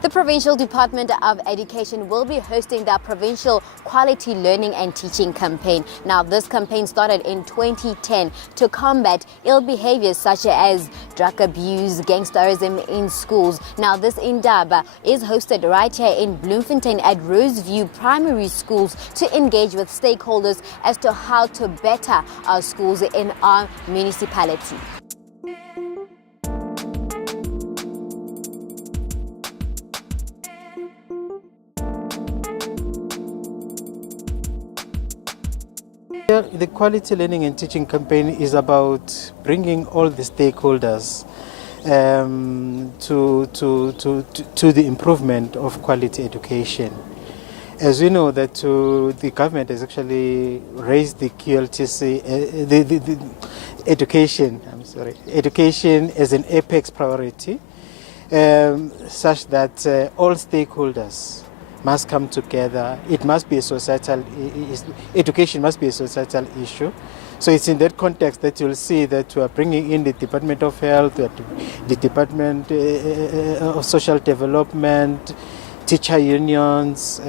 The Provincial Department of Education will be hosting the Provincial Quality Learning and Teaching Campaign. Now, this campaign started in 2010 to combat ill behaviors such as drug abuse, gangsterism in schools. Now, this Indaba is hosted right here in Bloemfontein at Roseview Primary Schools to engage with stakeholders as to how to better our schools in our municipality. The Quality Learning and Teaching Campaign is about bringing all the stakeholders to the improvement of quality education. As we know that the government has actually raised the QLTC, the education as an apex priority, such that all stakeholders must come together. It must be a societal, education must be a societal issue. So it's in that context that you'll see that we are bringing in the Department of Health, the Department of Social Development, teacher unions,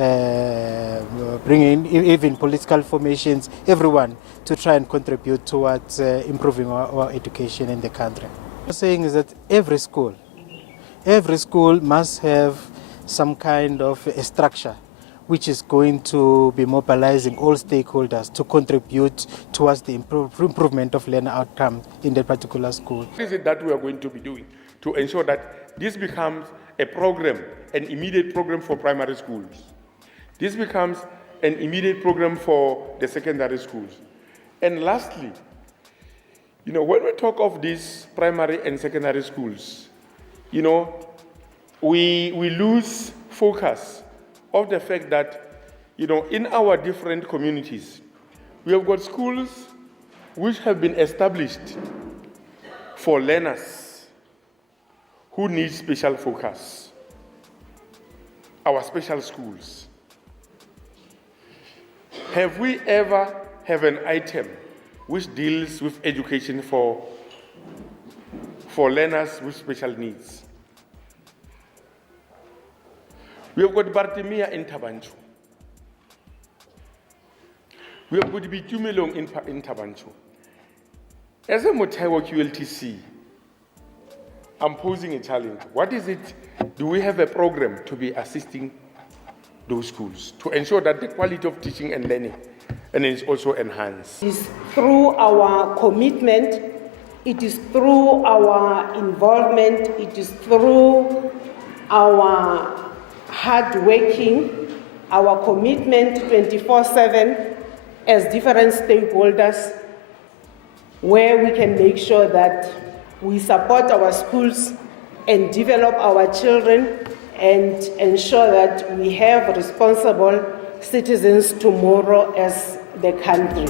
bringing in even political formations, everyone to try and contribute towards improving our education in the country. What I'm saying is that every school must have some kind of a structure which is going to be mobilizing all stakeholders to contribute towards the improvement of learner outcome in that particular school. What is it that we are going to be doing to ensure that this becomes a program, an immediate program for primary schools? This becomes an immediate program for the secondary schools. And lastly, when we talk of these primary and secondary schools, we lose focus of the fact that, in our different communities, we have got schools which have been established for learners who need special focus, our special schools. Have we ever have an item which deals with education for learners with special needs? We have got Bartimia in Tabancho. We have got Bitumilong in Tabancho. As a Motaiwa QLTC, I'm posing a challenge. What is it? Do we have a program to be assisting those schools to ensure that the quality of teaching and learning is also enhanced? It is through our commitment, it is through our involvement, it is through our hard working, our commitment 24/7 as different stakeholders, where we can make sure that we support our schools and develop our children and ensure that we have responsible citizens tomorrow as the country.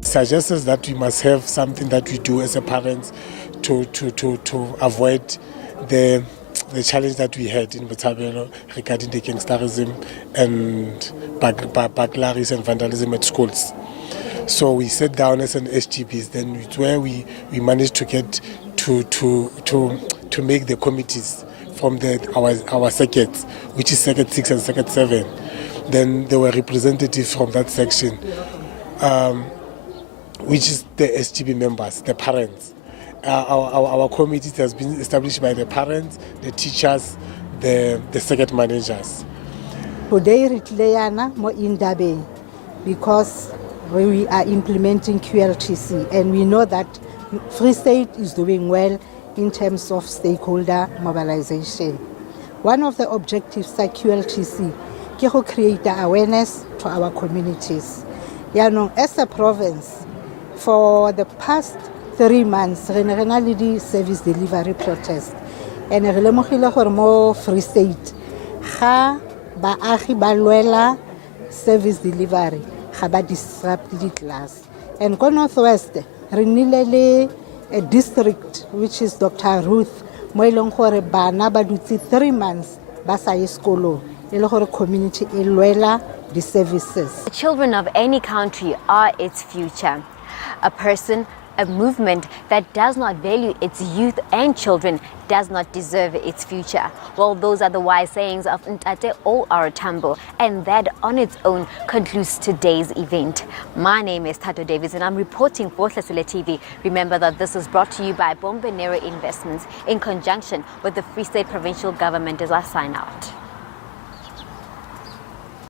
Suggests that we must have something that we do as a parents to avoid the challenge that we had in Botshabelo regarding the gangsterism and burglaries and vandalism at schools. So we sat down as an SGBs, then it's where we managed to get to make the committees from our circuits, which is Circuit 6 and Circuit 7. Then there were representatives from that section, which is the SGB members, the parents. Our committee has been established by the parents, the teachers, the circuit managers. Today, Ritleyana mo Indaba, because we are implementing QLTC, and we know that Free State is doing well in terms of stakeholder mobilization. One of the objectives of QLTC is to create awareness to our communities. As a province, for the past 3 months, we have the service delivery protest. And we have more Free State. Baagi ba lwela service delivery, ba disrupt the class. And go Northwest, we have a district, which is Dr. Ruth, mo e leng gore bana ba dutse 3 months ba sa ye sekolo e le gore community e lwela the services. The children of any country are its future. A person, a movement that does not value its youth and children does not deserve its future. Well, those are the wise sayings of Ntate O. Tambo, and that on its own concludes today's event. My name is Tato Davis and I'm reporting for HLASELATV. Remember that this is brought to you by Bombanero Investments in conjunction with the Free State Provincial Government as I sign out.